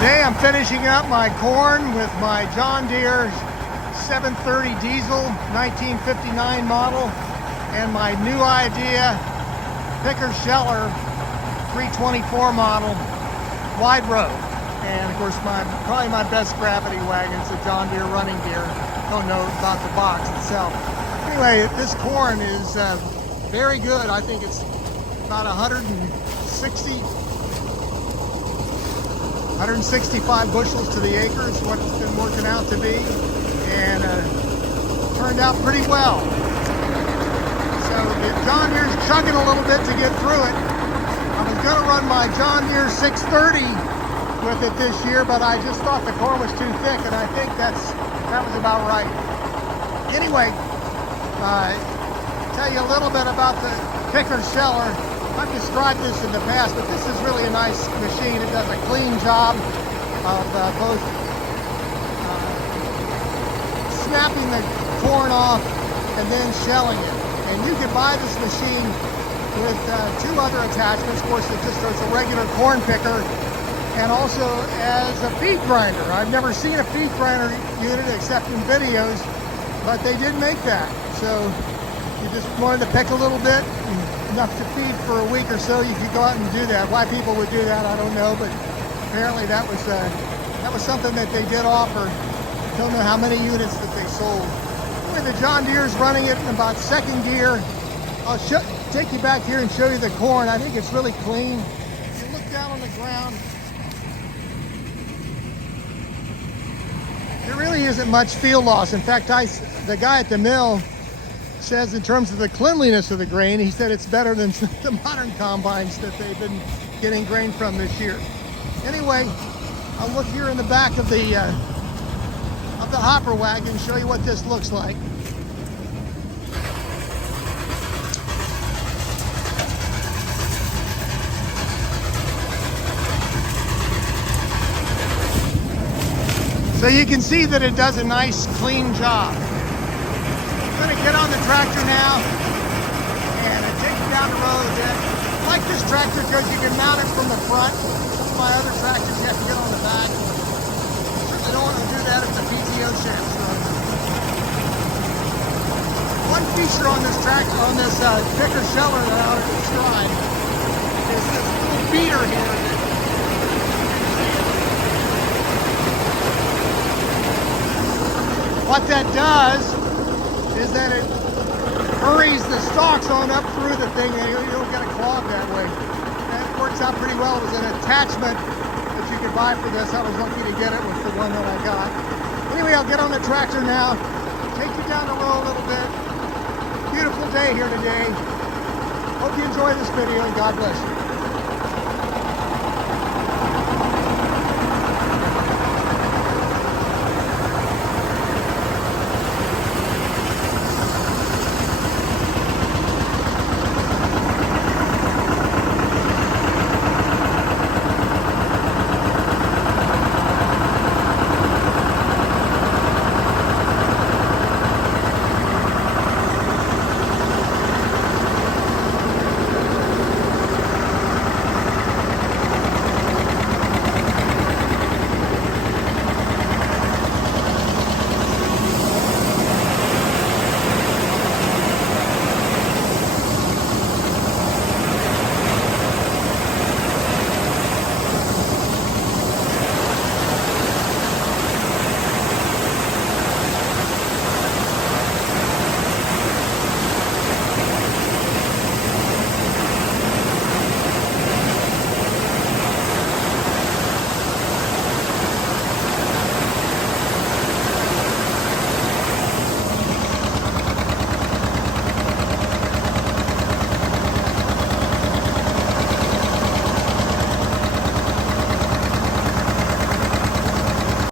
Today I'm finishing up my corn with my John Deere 730 diesel 1959 model and my new idea picker sheller 324 model wide row. And of course probably my best gravity wagon is the John Deere running gear. Don't know about the box itself. Anyway, this corn is very good. I think it's about 165 bushels to the acre is what it's been working out to be, and turned out pretty well. So the John Deere's chugging a little bit to get through it. I was going to run my John Deere 630 with it this year, but I just thought the corn was too thick, and I think that was about right. Anyway, tell you a little bit about the picker sheller. I've described this in the past, but this is really a nice machine. It does a clean job of both snapping the corn off and then shelling it. And you can buy this machine with two other attachments. Of course, there's a regular corn picker and also as a feed grinder. I've never seen a feed grinder unit except in videos, but they did make that. So you just wanted to pick a little bit, enough to feed for a week or so, you could go out and do that. Why people would do that, I don't know, but apparently that was something that they did offer. I don't know how many units that they sold. Anyway, the John Deere's running it in about second gear. I'll take you back here and show you the corn. I think it's really clean. If you look down on the ground, there really isn't much field loss. In fact, the guy at the mill says in terms of the cleanliness of the grain, he said it's better than the modern combines that they've been getting grain from this year. Anyway, I'll look here in the back of the hopper wagon and show you what this looks like. So you can see that it does a nice clean job. I'm going to get on the tractor now and take it down the road a bit. I like this tractor because you can mount it from the front. My other tractors you have to get on the back. Certainly don't want to do that if the PTO shaft. One feature on this tractor, on this picker sheller that I ought to describe, is this little feeder here. What that does is that it hurries the stalks on up through the thing, and you don't get a clog that way. And it works out pretty well. It was an attachment that you could buy for this. I was lucky to get it with the one that I got. Anyway, I'll get on the tractor now, take you down the road a little bit. Beautiful day here today. Hope you enjoy this video, and God bless you.